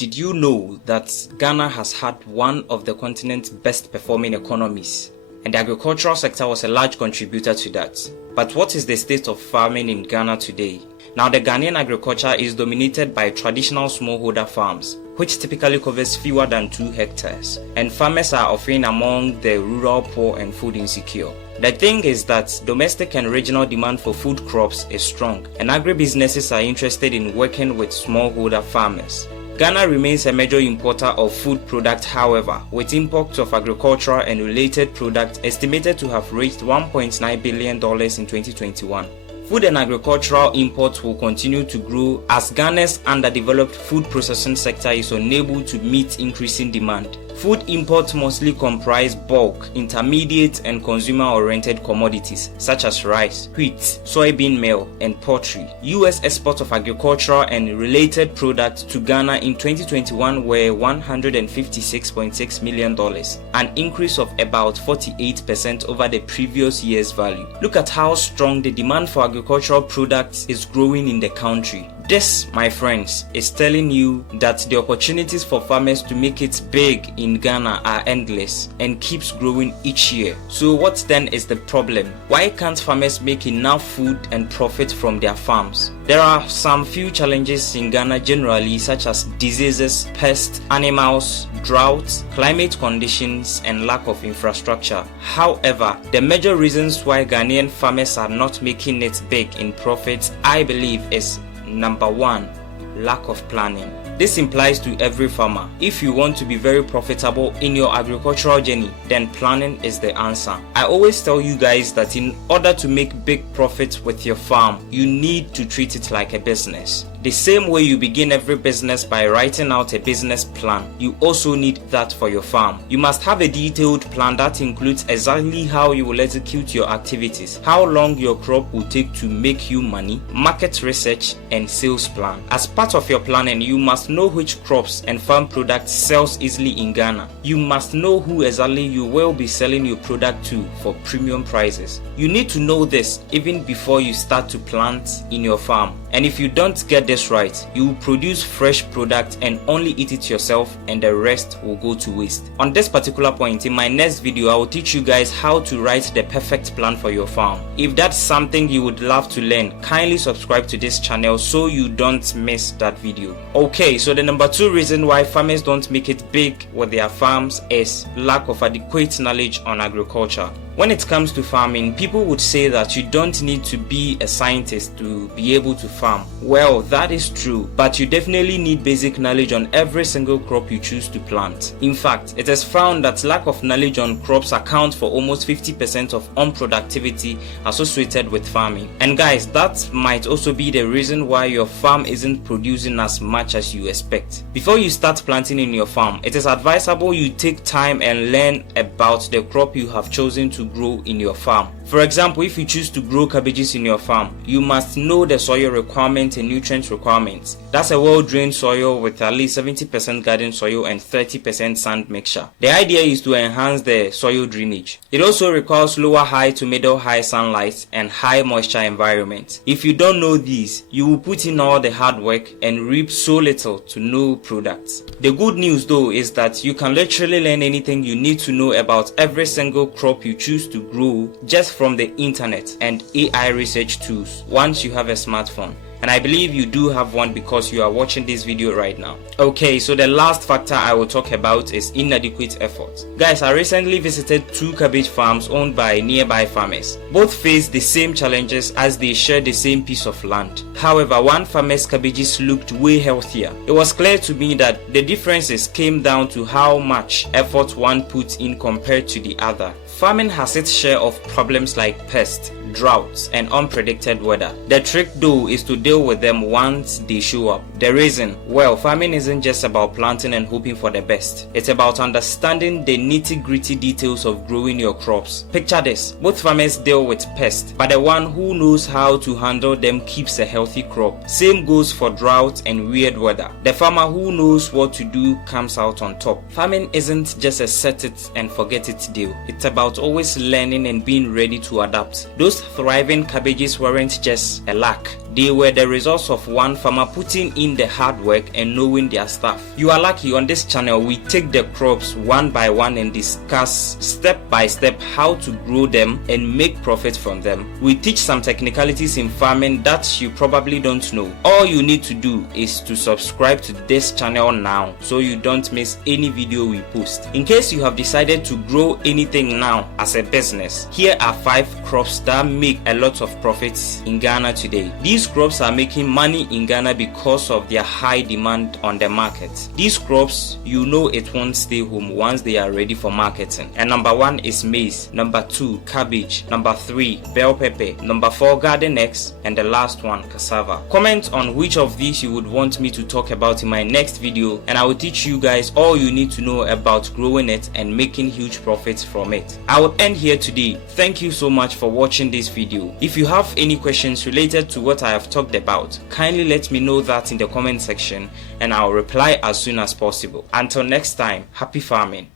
Did you know that Ghana has had one of the continent's best performing economies? And the agricultural sector was a large contributor to that. But what is the state of farming in Ghana today? Now, the Ghanaian agriculture is dominated by traditional smallholder farms, which typically covers fewer than 2 hectares, and farmers are often among the rural poor and food insecure. The thing is that domestic and regional demand for food crops is strong, and agribusinesses are interested in working with smallholder farmers. Ghana remains a major importer of food products, however, with imports of agricultural and related products estimated to have reached $1.9 billion in 2021. Food and agricultural imports will continue to grow as Ghana's underdeveloped food processing sector is unable to meet increasing demand. Food imports mostly comprise bulk, intermediate, and consumer-oriented commodities such as rice, wheat, soybean meal, and poultry. U.S. exports of agricultural and related products to Ghana in 2021 were $156.6 million, an increase of about 48% over the previous year's value. Look at how strong the demand for agricultural products is growing in the country. This, my friends, is telling you that the opportunities for farmers to make it big in Ghana are endless and keeps growing each year. So what then is the problem? Why can't farmers make enough food and profit from their farms? There are some few challenges in Ghana generally, such as diseases, pests, animals, droughts, climate conditions, and lack of infrastructure. However, the major reasons why Ghanaian farmers are not making it big in profits, I believe, is Number 1, lack of planning. This implies to every farmer. If you want to be very profitable in your agricultural journey, then planning is the answer. I always tell you guys that in order to make big profits with your farm, you need to treat it like a business. The same way you begin every business by writing out a business plan, you also need that for your farm. You must have a detailed plan that includes exactly how you will execute your activities, how long your crop will take to make you money, market research, and sales plan. As part of your planning, you must know which crops and farm products sells easily in Ghana. You must know who exactly you will be selling your product to for premium prices. You need to know this even before you start to plant in your farm. And if you don't get this right, you will produce fresh product and only eat it yourself, and the rest will go to waste. On this particular point, in my next video, I will teach you guys how to write the perfect plan for your farm. If that's something you would love to learn, kindly subscribe to this channel so you don't miss that video. Okay, so the number 2 reason why farmers don't make it big with their farms is lack of adequate knowledge on agriculture. When it comes to farming, people would say that you don't need to be a scientist to be able to farm. Well, that is true, but you definitely need basic knowledge on every single crop you choose to plant. In fact, it is found that lack of knowledge on crops accounts for almost 50% of unproductivity associated with farming. And guys, that might also be the reason why your farm isn't producing as much as you expect. Before you start planting in your farm, it is advisable you take time and learn about the crop you have chosen to grow in your farm. For example, if you choose to grow cabbages in your farm, you must know the soil requirements and nutrient requirements. That's a well-drained soil with at least 70% garden soil and 30% sand mixture. The idea is to enhance the soil drainage. It also requires lower high to middle high sunlight and high moisture environment. If you don't know these, you will put in all the hard work and reap so little to no products. The good news though is that you can literally learn anything you need to know about every single crop you choose to grow just from the internet and AI research tools once you have a smartphone. And I believe you do have one because you are watching this video right now. Okay, so the last factor I will talk about is inadequate effort. Guys, I recently visited 2 cabbage farms owned by nearby farmers. Both face the same challenges as they share the same piece of land. However, one farmer's cabbages looked way healthier. It was clear to me that the differences came down to how much effort one put in compared to the other. Farming has its share of problems like pests, droughts, and unpredicted weather. The trick though is to deal with them once they show up. The reason? Well, farming isn't just about planting and hoping for the best. It's about understanding the nitty-gritty details of growing your crops. Picture this, both farmers deal with pests, but the one who knows how to handle them keeps a healthy crop. Same goes for drought and weird weather. The farmer who knows what to do comes out on top. Farming isn't just a set it and forget it deal. It's about always learning and being ready to adapt. Those thriving cabbages weren't just a lack. They were the results of one farmer putting in the hard work and knowing their stuff. You are lucky. On this channel, we take the crops one by one and discuss step by step how to grow them and make profit from them. We teach some technicalities in farming that you probably don't know. All you need to do is to subscribe to this channel now so you don't miss any video we post. In case you have decided to grow anything now as a business, here are 5 crops that make a lot of profits in Ghana today. These crops are making money in Ghana because of their high demand on the market. These crops, you know it won't stay home once they are ready for marketing. And number 1 is maize, number 2 cabbage, number 3 bell pepper, number 4 garden eggs, and the last one cassava. Comment on which of these you would want me to talk about in my next video, and I will teach you guys all you need to know about growing it and making huge profits from it. I will end here today. Thank you so much for watching this video. If you have any questions related to what I have talked about, kindly let me know that in the comment section and I'll reply as soon as possible. Until next time, happy farming.